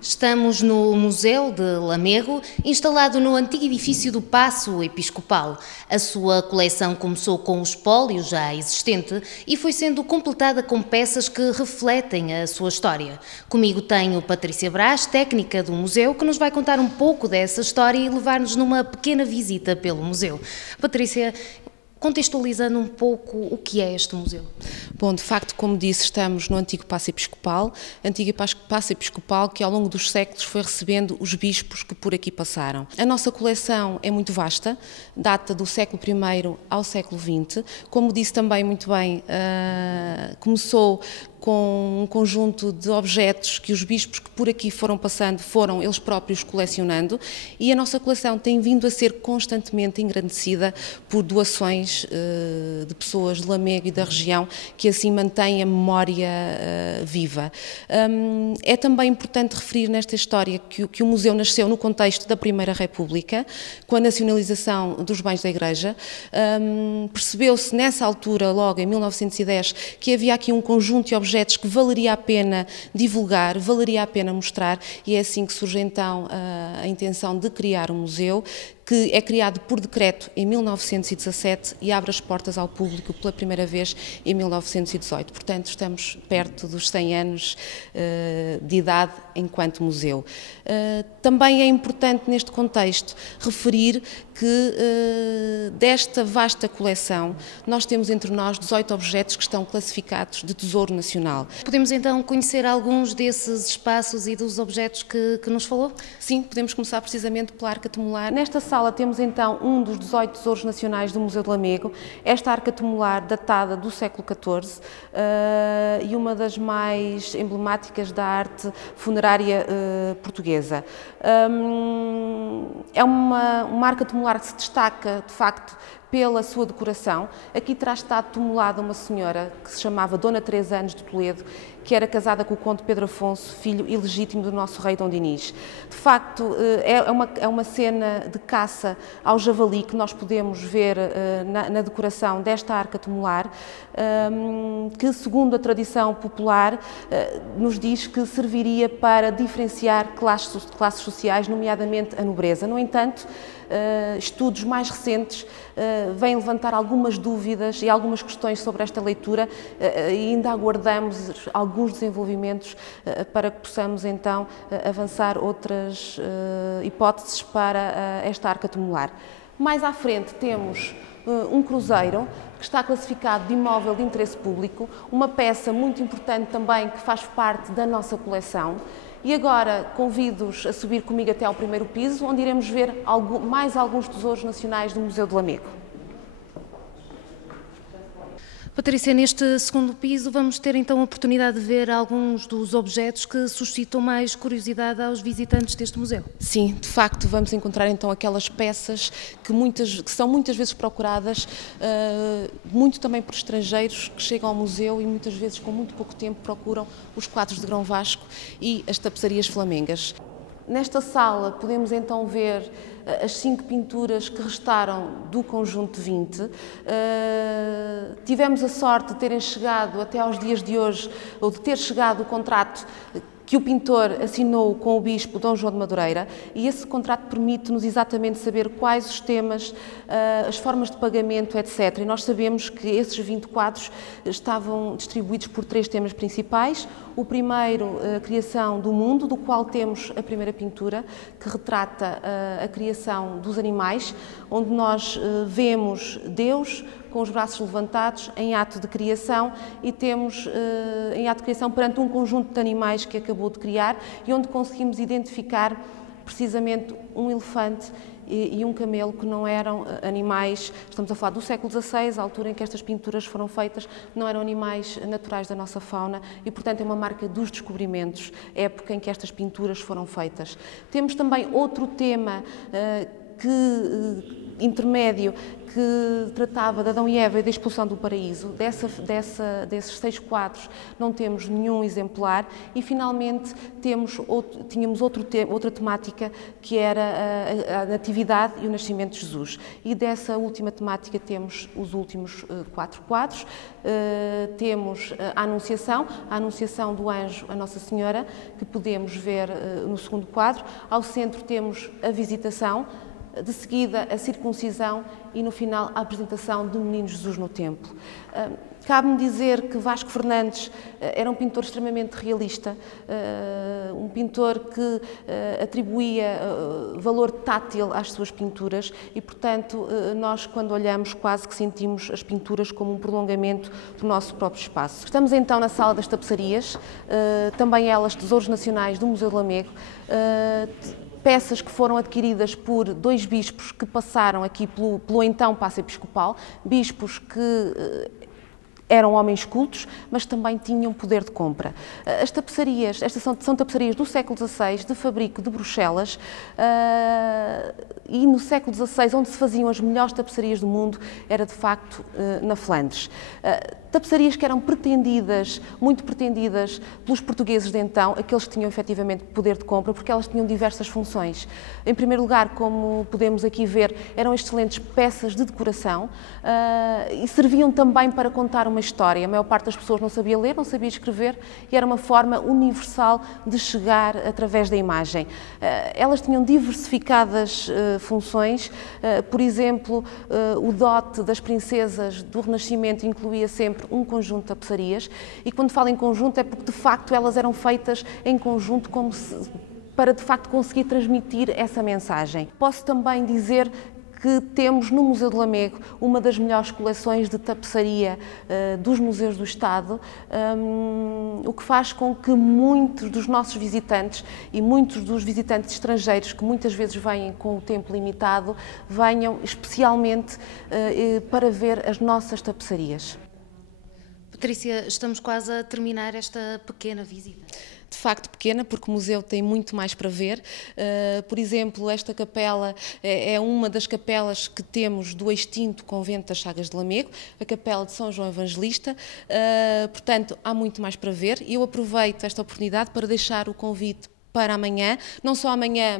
Estamos no Museu de Lamego, instalado no antigo edifício do Paço Episcopal. A sua coleção começou com o espólio já existente e foi sendo completada com peças que refletem a sua história. Comigo tenho Patrícia Brás, técnica do museu, que nos vai contar um pouco dessa história e levar-nos numa pequena visita pelo museu. Patrícia, contextualizando um pouco o que é este museu. Bom, de facto, como disse, estamos no antigo Paço Episcopal, que ao longo dos séculos foi recebendo os bispos que por aqui passaram. A nossa coleção é muito vasta, data do século I ao século XX. Como disse também muito bem, começou com um conjunto de objetos que os bispos que por aqui foram passando foram eles próprios colecionando, e a nossa coleção tem vindo a ser constantemente engrandecida por doações de pessoas de Lamego e da região que assim mantêm a memória viva. É também importante referir nesta história que o museu nasceu no contexto da Primeira República, com a nacionalização dos bens da Igreja. Percebeu-se nessa altura, logo em 1910, que havia aqui um conjunto de objetos que valeria a pena divulgar, valeria a pena mostrar, e é assim que surge então a intenção de criar um museu, que é criado por decreto em 1917 e abre as portas ao público pela primeira vez em 1918. Portanto, estamos perto dos 100 anos de idade enquanto museu. Também é importante neste contexto referir que desta vasta coleção nós temos entre nós 18 objetos que estão classificados de Tesouro Nacional. Podemos então conhecer alguns desses espaços e dos objetos que nos falou? Sim, podemos começar precisamente pela Arca Tumular. Nesta sala temos então um dos 18 tesouros nacionais do Museu de Lamego, esta Arca Tumular datada do século XIV e uma das mais emblemáticas da arte funerária portuguesa. É uma Arca Tumular que se destaca, de facto, pela sua decoração. Aqui terá estado tumulada uma senhora que se chamava Dona Teresa Anos de Toledo, que era casada com o conde Pedro Afonso, filho ilegítimo do nosso rei Dom Dinis. De facto, é uma cena de caça ao javali que nós podemos ver na decoração desta arca tumular, que, segundo a tradição popular, nos diz que serviria para diferenciar classes sociais, nomeadamente a nobreza. No entanto, estudos mais recentes vêm levantar algumas dúvidas e algumas questões sobre esta leitura e ainda aguardamos alguns desenvolvimentos para que possamos então avançar outras hipóteses para esta arca tumular. Mais à frente temos um cruzeiro que está classificado de imóvel de interesse público, uma peça muito importante também que faz parte da nossa coleção. E agora convido-os a subir comigo até ao primeiro piso, onde iremos ver mais alguns tesouros nacionais do Museu de Lamego. Patrícia, neste segundo piso vamos ter então a oportunidade de ver alguns dos objetos que suscitam mais curiosidade aos visitantes deste museu. Sim, de facto vamos encontrar então aquelas peças que são muitas vezes procuradas, muito também por estrangeiros que chegam ao museu e muitas vezes com muito pouco tempo procuram os quadros de Grão Vasco e as tapeçarias flamengas. Nesta sala podemos então ver as 5 pinturas que restaram do conjunto 20. Tivemos a sorte de terem chegado até aos dias de hoje, ou de ter chegado o contrato que o pintor assinou com o bispo Dom João de Madureira, e esse contrato permite-nos exatamente saber quais os temas, as formas de pagamento, etc. E nós sabemos que esses 20 quadros estavam distribuídos por 3 temas principais. O primeiro, a criação do mundo, do qual temos a primeira pintura, que retrata a criação dos animais, onde nós vemos Deus com os braços levantados em ato de criação, e temos em ato de criação perante um conjunto de animais que acabou de criar e onde conseguimos identificar precisamente um elefante e um camelo, que não eram animais, estamos a falar do século XVI, a altura em que estas pinturas foram feitas, não eram animais naturais da nossa fauna e, portanto, é uma marca dos descobrimentos, época em que estas pinturas foram feitas. Temos também outro tema que intermédio que tratava de Adão e Eva e da expulsão do paraíso. Desses 6 quadros não temos nenhum exemplar e finalmente tínhamos outra temática que era a Natividade e o Nascimento de Jesus. E dessa última temática temos os últimos 4 quadros. Temos a Anunciação do Anjo a Nossa Senhora, que podemos ver no segundo quadro. Ao centro temos a Visitação, de seguida a Circuncisão e no final a apresentação do Menino Jesus no templo. Cabe-me dizer que Vasco Fernandes era um pintor extremamente realista, um pintor que atribuía valor tátil às suas pinturas e, portanto, nós, quando olhamos, quase que sentimos as pinturas como um prolongamento do nosso próprio espaço. Estamos então na Sala das Tapeçarias, também elas tesouros nacionais do Museu de Lamego, peças que foram adquiridas por 2 bispos que passaram aqui pelo então Paço Episcopal, bispos que eram homens cultos, mas também tinham poder de compra. As tapeçarias, estas são tapeçarias do século XVI, de fabrico de Bruxelas, e no século XVI, onde se faziam as melhores tapeçarias do mundo, era de facto na Flandres. Tapeçarias que eram muito pretendidas pelos portugueses de então, aqueles que tinham efetivamente poder de compra, porque elas tinham diversas funções. Em primeiro lugar, como podemos aqui ver, eram excelentes peças de decoração e serviam também para contar uma história. A maior parte das pessoas não sabia ler, não sabia escrever e era uma forma universal de chegar através da imagem. Elas tinham diversificadas funções, por exemplo, o dote das princesas do Renascimento incluía sempre um conjunto de tapeçarias e quando falo em conjunto é porque de facto elas eram feitas em conjunto para de facto conseguir transmitir essa mensagem. Posso também dizer que temos no Museu de Lamego uma das melhores coleções de tapeçaria dos museus do Estado, o que faz com que muitos dos nossos visitantes e muitos dos visitantes estrangeiros, que muitas vezes vêm com o tempo limitado, venham especialmente para ver as nossas tapeçarias. Patrícia, estamos quase a terminar esta pequena visita. De facto pequena, porque o museu tem muito mais para ver. Por exemplo, esta capela é uma das capelas que temos do extinto Convento das Chagas de Lamego, a capela de São João Evangelista. Portanto, há muito mais para ver e eu aproveito esta oportunidade para deixar o convite para amanhã, não só amanhã,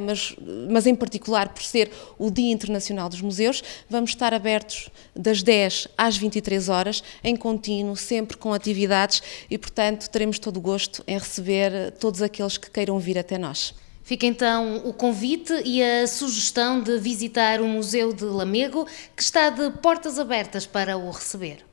mas em particular por ser o Dia Internacional dos Museus. Vamos estar abertos das 10 às 23 horas, em contínuo, sempre com atividades e, portanto, teremos todo o gosto em receber todos aqueles que queiram vir até nós. Fica então o convite e a sugestão de visitar o Museu de Lamego, que está de portas abertas para o receber.